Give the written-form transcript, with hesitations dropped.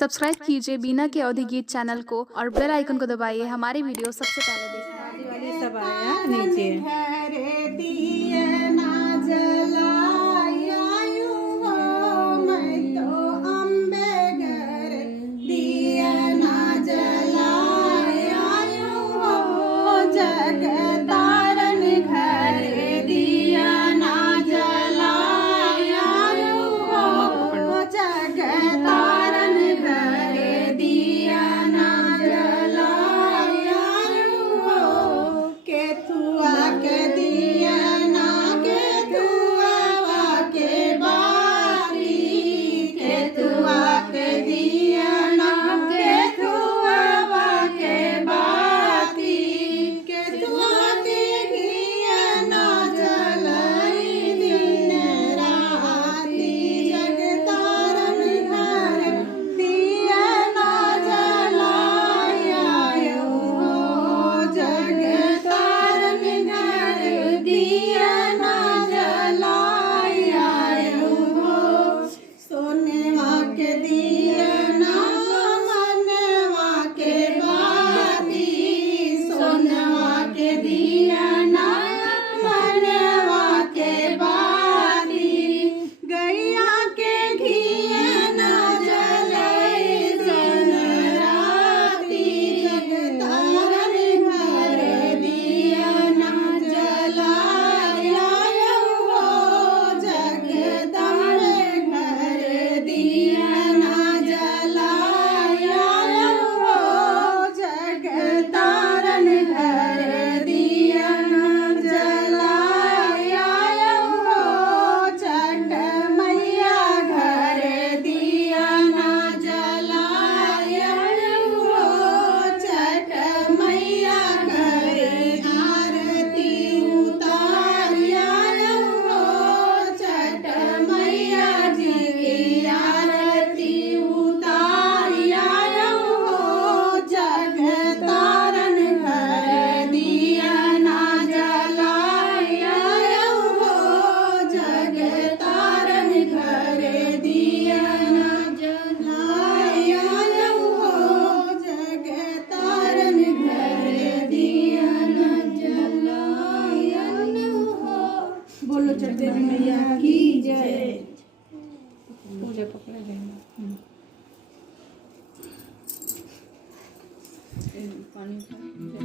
Subscribe कीजिए बीना के अवधि गीत चैनल को और बेल आइकन को दबाइए हमारी वीडियो सबसे पहले देखने के लिए। सब आया नीचे बोलो चलते मैया की जय। पूजा पकड़ा जाएगा पानी